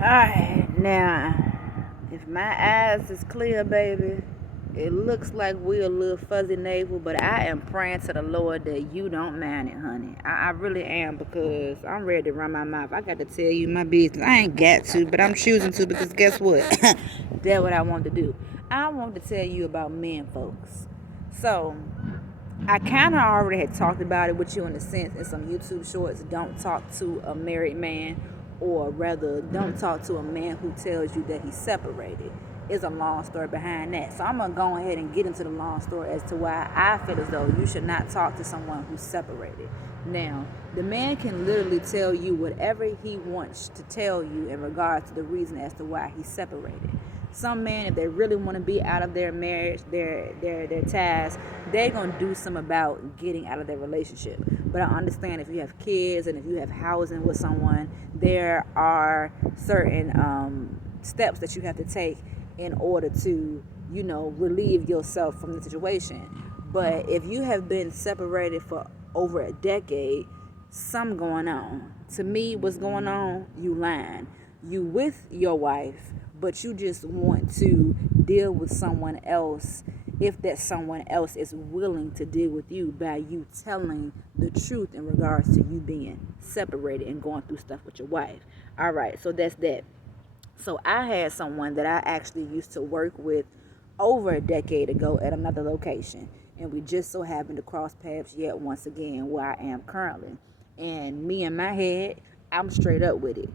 Alright, now, if my eyes is clear, baby, it looks like we're a little fuzzy navel, but I am praying to the Lord that you don't mind it, honey. I really am, because I'm ready to run my mouth. I got to tell you my business. I ain't got to, but I'm choosing to, because guess what? That's what I want to do. I want to tell you about men, folks. So, I kind of already had talked about it with you in a sense in some YouTube shorts. Don't talk to a married man, or rather, don't talk to a man who tells you that he's separated. It's a long story behind that. So I'm going to go ahead and get into the long story as to why I feel as though you should not talk to someone who's separated. Now, the man can literally tell you whatever he wants to tell you in regards to the reason as to why he's separated. Some men, if they really want to be out of their marriage, their ties, they're gonna do something about getting out of their relationship. But I understand if you have kids and if you have housing with someone, there are certain steps that you have to take in order to, relieve yourself from the situation. But if you have been separated for over a decade, something going on. To me, what's going on? You lying. You with your wife, but you just want to deal with someone else, if that someone else is willing to deal with you by you telling the truth in regards to you being separated and going through stuff with your wife. All right, so that's that. So I had someone that I actually used to work with over a decade ago at another location, and we just so happened to cross paths yet once again where I am currently. And me in my head, I'm straight up with it.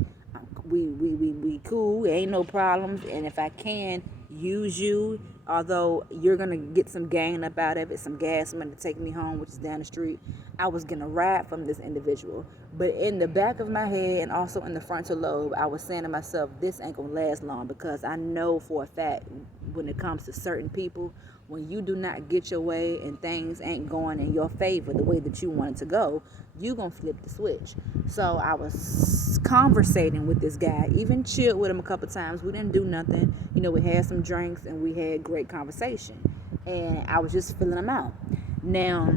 We cool, ain't no problems, and if I can use you, although you're gonna get some gain up out of it, some gas money to take me home, which is down the street, I was gonna ride from this individual. But in the back of my head and also in the frontal lobe, I was saying to myself, this ain't gonna last long, because I know for a fact when it comes to certain people, when you do not get your way and things ain't going in your favor the way that you want it to go, you gonna flip the switch. So I was conversating with this guy, even chilled with him a couple times. We didn't do nothing. We had some drinks and we had great conversation. And I was just filling him out. Now,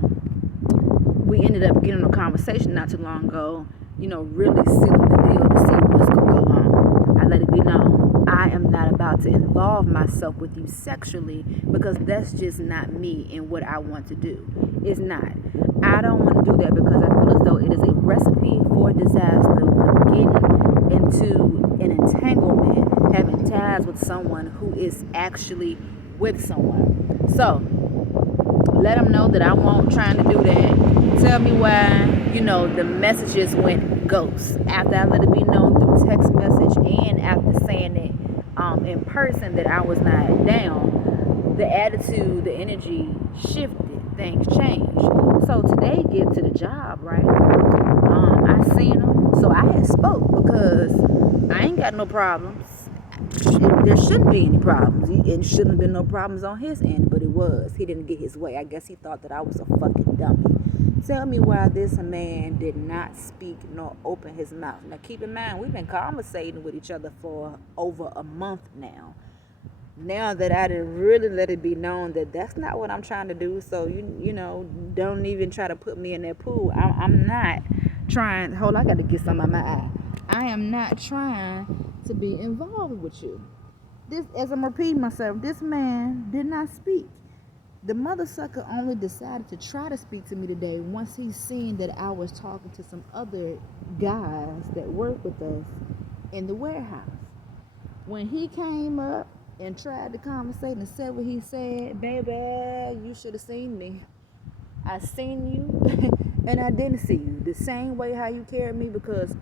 we ended up getting a conversation not too long ago, really sealing the deal to see what's going to go on. I let it be known, I am not about to involve myself with you sexually, because that's just not me and what I want to do. It's not. I don't want to do that, because I feel as though it is a recipe for disaster when getting into an entanglement, having ties with someone who is actually with someone. So, let them know that I won't trying to do that. Tell me why, the messages went ghost. After I let it be known through text message and after saying it in person that I was not down, the attitude, the energy shifted. Things changed. So today, get to the job, right? I seen him, so I had spoke, because I ain't got no problems. There shouldn't be any problems. It shouldn't have been no problems on his end, but it was. He didn't get his way. I guess he thought that I was a fucking dummy. Tell me why this man did not speak nor open his mouth. Now, keep in mind, we've been conversating with each other for over a month now. Now that I didn't really let it be known that that's not what I'm trying to do, so don't even try to put me in that pool. I'm not trying. Hold on, I got to get some on my eye. I am not trying to be involved with you. This, as I'm repeating myself, this man did not speak. The mother sucker only decided to try to speak to me today once he seen that I was talking to some other guys that work with us in the warehouse. When he came up and tried to conversate and said what he said, baby, you should have seen me. I seen you and I didn't see you. The same way how you carried me, because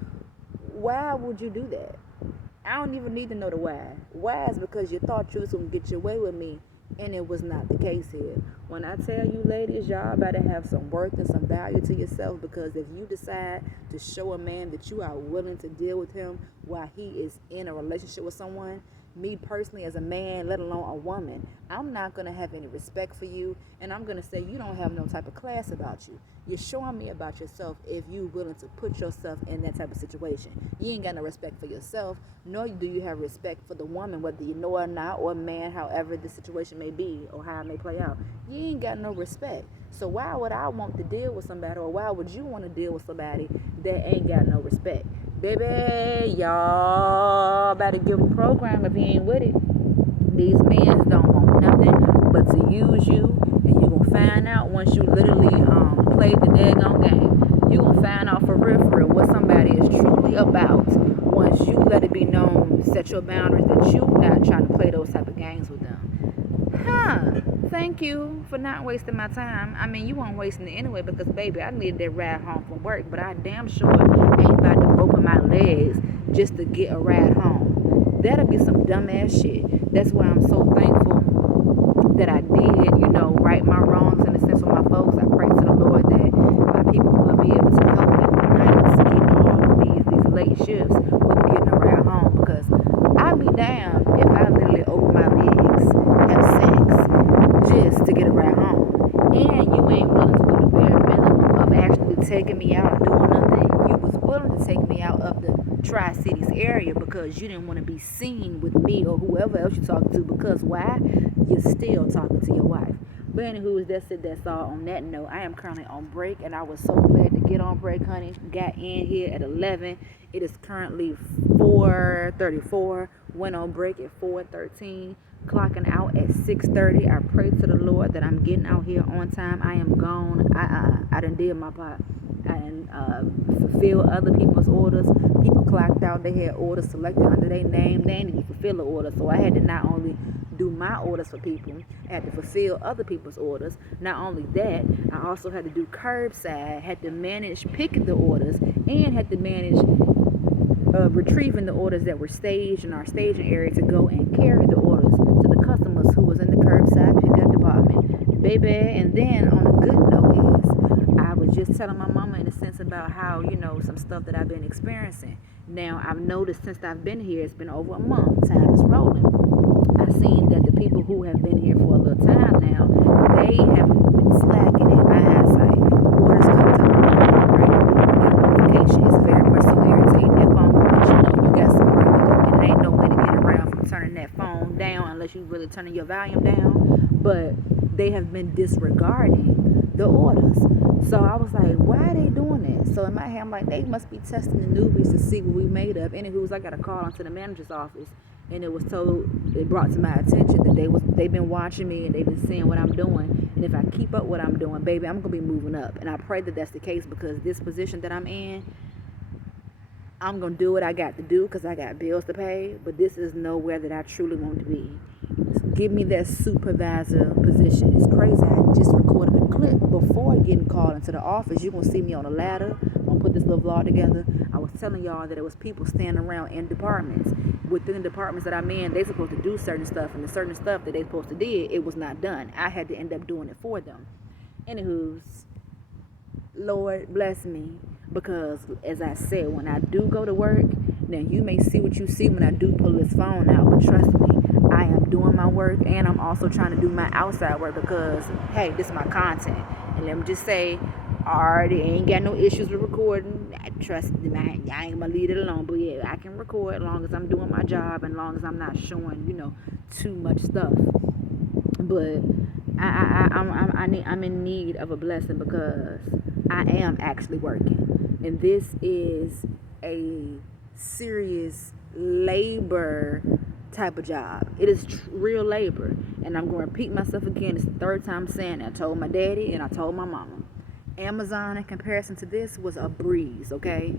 why would you do that? I don't even need to know the why. Why is because you thought you was going to get your way with me, and it was not the case here. When I tell you, ladies, y'all better have some worth and some value to yourself, because if you decide to show a man that you are willing to deal with him while he is in a relationship with someone, me personally as a man, let alone a woman, I'm not going to have any respect for you, and I'm going to say you don't have no type of class about you. You're showing me about yourself if you're willing to put yourself in that type of situation. You ain't got no respect for yourself, nor do you have respect for the woman, whether you know or not, or man, however the situation may be or how it may play out. You ain't got no respect. So why would I want to deal with somebody, or why would you want to deal with somebody that ain't got no respect? Baby, y'all nobody give a program if you ain't with it. These men don't want nothing but to use you, and you gonna find out once you literally play the daggone game. You gonna find out for real what somebody is truly about once you let it be known, set your boundaries that you not trying to play those type of games with them. Thank you for not wasting my time. I mean, you weren't wasting it anyway because, baby, I needed that ride home from work, but I damn sure ain't about to open my legs just to get a ride home. That'll be some dumbass shit. That's why I'm so thankful that I did, right my wrongs in the sense of my folks. I pray to the Lord that my people will be able to help me on nights getting off these late shifts with getting a ride home, because I'd be damned if I literally open my legs, have sex, just to get a ride home, and you ain't willing to do the bare minimum of actually taking me out and doing nothing. You was willing to take me out of the Tri-Cities area because you didn't want to be seen with me or whoever else you're talking to, because why? You're still talking to your wife. But anywho, that's it. That's all on that note. I am currently on break, and I was so glad to get on break, honey. Got in here at 11. It is currently 4:34. Went on break at 4:13. Clocking out at 6:30. I pray to the Lord that I'm getting out here on time. I am gone. I done did my part. I done fulfilled other people's orders. People clocked out. They had orders selected under their name. They didn't even fulfill the order. So I had to not only do my orders for people, I had to fulfill other people's orders. Not only that, I also had to do curbside, had to manage picking the orders, and had to manage retrieving the orders that were staged in our staging area to go and carry the orders to the customers who was in the curbside pickup department, baby. And then on a good note is, I was just telling my mama in a sense about how, some stuff that I've been experiencing. Now, I've noticed since I've been here, it's been over a month, time is rolling. I've seen that the people who have been here for a little time now, they have been slacking in my eyesight. Orders come to my phone, right? Notification is very much so irritating. That phone will let you know you got some work to do, and there ain't no way to get around from turning that phone down unless you really turning your volume down. But they have been disregarding the orders. So I was like, why are they doing this? So in my head, I'm like, they must be testing the newbies to see what we made of. Anywho, I got a call into the manager's office, and it brought to my attention that they've been watching me and they've been seeing what I'm doing. And if I keep up what I'm doing, baby, I'm gonna be moving up. And I pray that that's the case, because this position that I'm in, I'm gonna do what I got to do because I got bills to pay. But this is nowhere that I truly want to be. Give me that supervisor position. It's crazy. I just recorded a clip before getting called into the office. You're gonna see me on a ladder. I'm gonna put this little vlog together. I was telling y'all that it was people standing around in departments. Within the departments that I'm in, they supposed to do certain stuff, and the certain stuff that they supposed to do, it was not done. I had to end up doing it for them. Anywho's, Lord bless me, because as I said, when I do go to work, now you may see what you see when I do pull this phone out, but trust me, I am doing my work, and I'm also trying to do my outside work, because hey, this is my content. And let me just say, I already ain't got no issues with recording. Trust me, I ain't gonna leave it alone. But yeah, I can record as long as I'm doing my job and as long as I'm not showing, too much stuff. But I'm in need of a blessing, because I am actually working, and this is a serious labor type of job. It is real labor, and I'm going to repeat myself again. It's the third time saying it. I told my daddy and I told my mama. Amazon in comparison to this was a breeze, okay?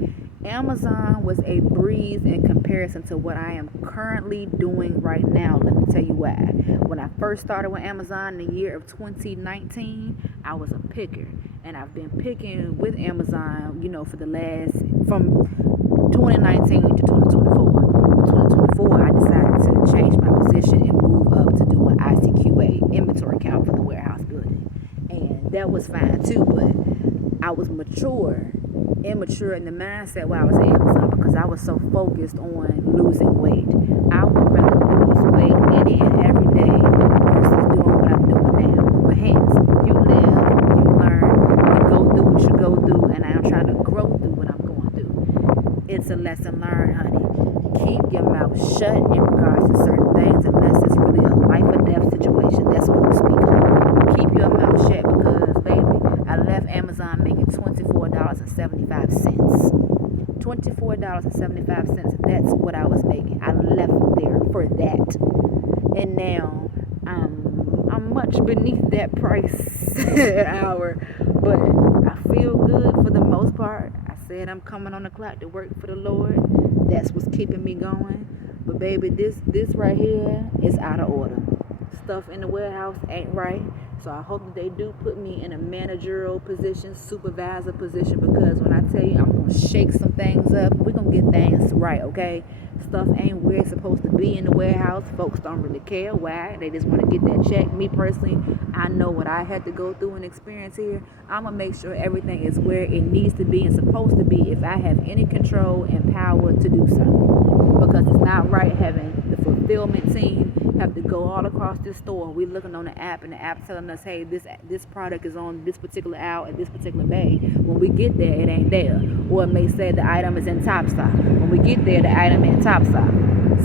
Amazon was a breeze in comparison to what I am currently doing right now. Let me tell you why. When I first started with Amazon in the year of 2019, I was a picker, and I've been picking with Amazon, for the from 2019 to 2024. In 2024, I decided to change my position and move up to doing ICQA, inventory count, for the warehouse building. And that was fine too, but I was immature in the mindset while I was at Amazon, because I was so focused on losing weight. I would rather lose weight any and every day versus doing what I'm doing now. But hence, you live, you learn, you go through what you go through, and I am trying to grow through what I'm going through. It's a lesson learned, honey. Keep your mouth shut in regards to certain things unless it's really a life or death situation. That's what you speak of. Keep your mouth shut, because, baby, I left Amazon making $24.75. $24.75. That's what I was making. I left worth that. And now I'm much beneath that price hour, but I feel good for the most part. I said I'm coming on the clock to work for the Lord. That's what's keeping me going. But baby, this right here is out of order. Stuff in the warehouse ain't right. So I hope that they do put me in a managerial position, supervisor position, because when I tell you I'm going to shake some things up, we're going to get things right, okay? Stuff ain't where it's supposed to be in the warehouse. Folks don't really care. Why? They just want to get that check. Me personally, I know what I had to go through and experience here. I'm going to make sure everything is where it needs to be and supposed to be if I have any control and power to do so. Because it's not right having the fulfillment team have to go all across this store. We looking on the app and the app telling us, hey, this product is on this particular aisle at this particular bay. When we get there, it ain't there. Or it may say the item is in top stock. When we get there, the item is in top stock.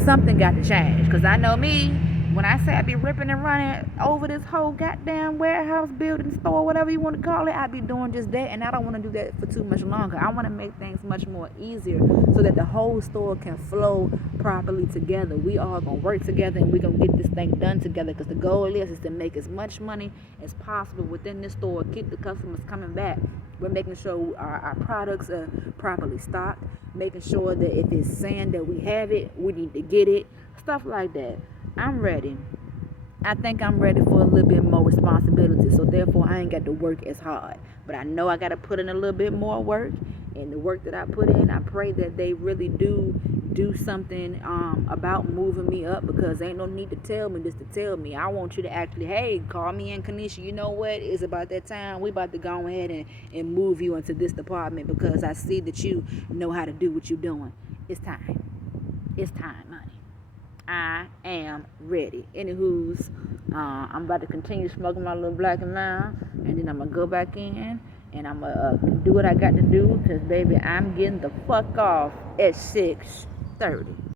Something got to change. Because I know me, when I say I be ripping and running over this whole goddamn warehouse, building, store, whatever you want to call it, I be doing just that. And I don't want to do that for too much longer. I want to make things much more easier so that the whole store can flow properly together. We all going to work together and we going to get this thing done together, because the goal is to make as much money as possible within this store, keep the customers coming back. We're making sure our products are properly stocked, making sure that if it's saying that we have it, we need to get it, stuff like that. I'm ready. I think I'm ready for a little bit more responsibility, so therefore I ain't got to work as hard. But I know I got to put in a little bit more work, and the work that I put in, I pray that they really do something about moving me up, because ain't no need to tell me just to tell me. I want you to actually, hey, call me in, Kanisha, you know what? It's about that time. We about to go ahead and move you into this department, because I see that you know how to do what you're doing. It's time. It's time, honey. I am ready. Anywho's, I'm about to continue smoking my little black and mild, and then I'm going to go back in, and I'm going to do what I got to do, because, baby, I'm getting the fuck off at 6:30.